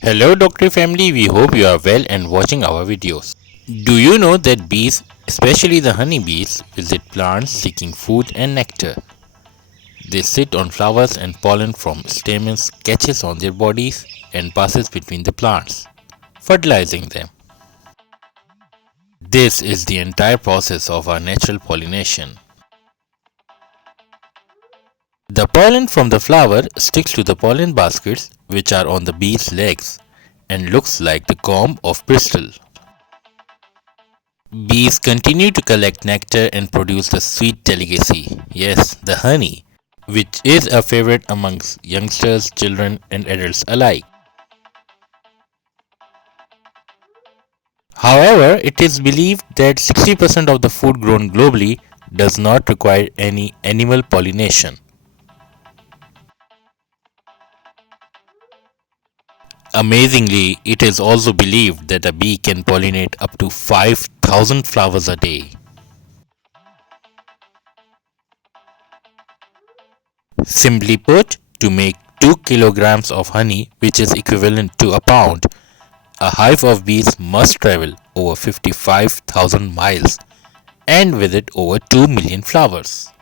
Hello DocTree family, we hope you are well and watching our videos. Do you know that bees, especially the honeybees, visit plants seeking food and nectar? They sit on flowers and pollen from stamens catches on their bodies and passes between the plants, fertilizing them. This is the entire process of our natural pollination. The pollen from the flower sticks to the pollen baskets which are on the bee's legs and looks like the comb of Pistil. Bees continue to collect nectar and produce the sweet delicacy, yes, the honey, which is a favorite amongst youngsters, children and adults alike. However, it is believed that 60% of the food grown globally does not require any animal pollination. Amazingly, it is also believed that a bee can pollinate up to 5,000 flowers a day. Simply put, to make 2 kilograms of honey, which is equivalent to a pound, a hive of bees must travel over 55,000 miles and visit over 2 million flowers.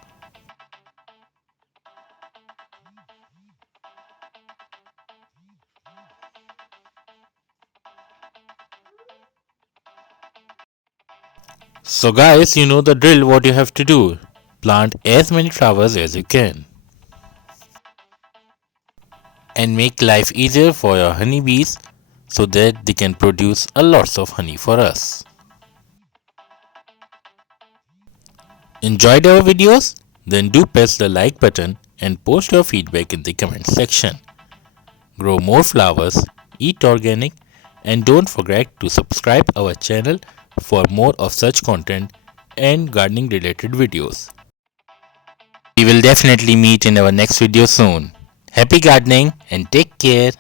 So guys, you know the drill, what you have to do. Plant as many flowers as you can. And make life easier for your honeybees so that they can produce a lots of honey for us. Enjoyed our videos? Then do press the like button and post your feedback in the comment section. Grow more flowers, eat organic, and don't forget to subscribe our channel for more of such content and gardening related videos. We will definitely meet in our next video soon. Happy gardening and take care.